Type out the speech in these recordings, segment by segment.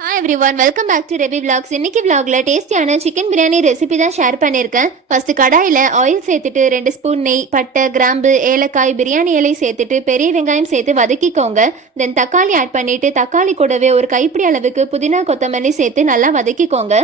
Hi everyone, welcome back to Rebi vlogs. இன்னைக்கு விளாக்ல டேஸ்டியான சிக்கன் பிரியாணி ரெசிபி தான் ஷேர் பண்ணியிருக்கேன். ஃபர்ஸ்ட் கடாயில் ஆயில் சேர்த்துட்டு 2 ஸ்பூன் நெய், பட்டை, கிராம்பு, ஏலக்காய், பிரியாணி இலை சேர்த்துட்டு பெரிய வெங்காயம் சேர்த்து வதக்கிக்கோங்க. தென் தக்காளி ஆட் பண்ணிட்டு தக்காளி கூடவே ஒரு கைப்பிடி அளவுக்கு புதினா கொத்தமல்லி சேர்த்து நல்லா வதக்கிக்கோங்க.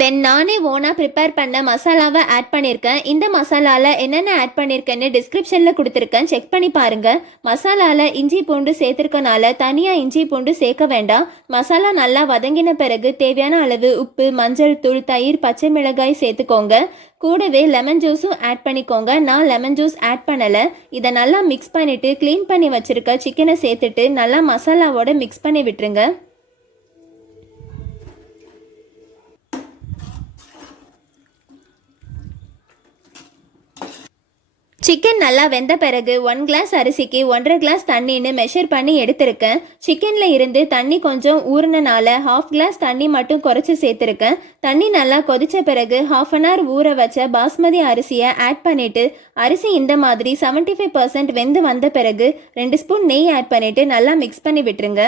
தென் நானே ஓனாக ப்ரிப்பேர் பண்ண மசாலாவை ஆட் பண்ணியிருக்கேன். இந்த மசாலாவில் என்னென்ன ஆட் பண்ணியிருக்கேன்னு டிஸ்கிரிப்ஷனில் கொடுத்துருக்கேன், செக் பண்ணி பாருங்கள். மசாலாவில் இஞ்சி பூண்டு சேர்த்துருக்கனால தனியாக இஞ்சி பூண்டு சேர்க்க வேண்டாம். மசாலா நல்லா வதங்கின பிறகு தேவையான அளவு உப்பு, மஞ்சள் தூள், தயிர், பச்சை மிளகாய் சேர்த்துக்கோங்க. கூடவே லெமன் ஜூஸும் ஆட் பண்ணிக்கோங்க. நான் லெமன் ஜூஸ் ஆட் பண்ணலை. இதை நல்லா மிக்ஸ் பண்ணிவிட்டு க்ளீன் பண்ணி வச்சுருக்க சிக்கனை சேர்த்துட்டு நல்லா மசாலாவோட மிக்ஸ் பண்ணி விட்டுருங்க. சிக்கன் நல்லா வெந்த பிறகு 1 கிளாஸ் அரிசிக்கு 1.5 கிளாஸ் தண்ணின்னு மெஷர் பண்ணி எடுத்திருக்கேன். சிக்கனில் இருந்து தண்ணி கொஞ்சம் ஊறினால 1/2 கிளாஸ் தண்ணி மட்டும் குறைச்சி சேர்த்துருக்கேன். தண்ணி நல்லா கொதித்த பிறகு 1/2 அன் ஹவர் ஊற வச்ச பாஸ்மதி அரிசியை ஆட் பண்ணிவிட்டு அரிசி இந்த மாதிரி 75% வெந்து வந்த பிறகு 2 ஸ்பூன் நெய் ஆட் பண்ணிவிட்டு நல்லா மிக்ஸ் பண்ணி விட்டுருங்க.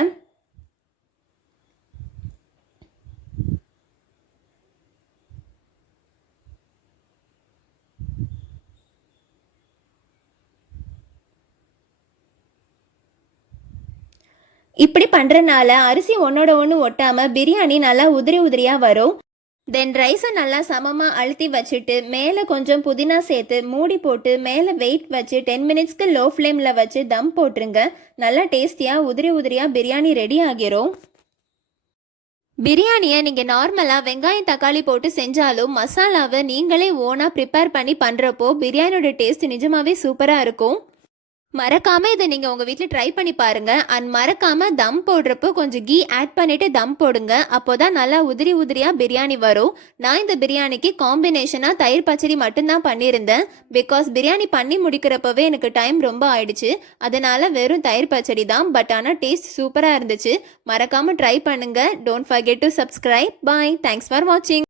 இப்படி பண்ணுறனால அரிசி ஒன்றோட ஒன்று ஒட்டாமல் பிரியாணி நல்லா உதிரி உதிரியாக வரும். தென் ரைஸை நல்லா சமமாக அழுத்தி வச்சுட்டு மேலே கொஞ்சம் புதினா சேர்த்து மூடி போட்டு மேலே வெயிட் வச்சு 10 மினிட்ஸ்க்கு லோ ஃப்ளேமில் வச்சு தம் போட்டுருங்க. நல்லா டேஸ்டியாக உதிரி உதிரியாக பிரியாணி ரெடி ஆகிரும். பிரியாணியை நீங்கள் நார்மலாக வெங்காயம் தக்காளி போட்டு செஞ்சாலும் மசாலாவை நீங்களே ஓனாக ப்ரிப்பேர் பண்ணி பண்ணுறப்போ பிரியாணியோட டேஸ்ட் நிஜமாகவே சூப்பராக இருக்கும். மறக்காம இதை நீங்க உங்க வீட்டில் ட்ரை பண்ணி பாருங்க. அண்ட் மறக்காம தம் போடுறப்போ கொஞ்சம் கீ ஆட் பண்ணிட்டு தம் போடுங்க. அப்போதான் நல்லா உதிரி உதிரியா பிரியாணி வரும். நான் இந்த பிரியாணிக்கு காம்பினேஷனா தயிர் பச்சடி மட்டும்தான் பண்ணியிருந்தேன். பிகாஸ் பிரியாணி பண்ணி முடிக்கிறப்பவே எனக்கு டைம் ரொம்ப ஆயிடுச்சு. அதனால வெறும் தயிர் பச்சடி தான். பட் ஆனால் டேஸ்ட் சூப்பராக இருந்துச்சு. மறக்காம ட்ரை பண்ணுங்க. Don't forget to subscribe. Bye. Thanks for வாட்சிங்.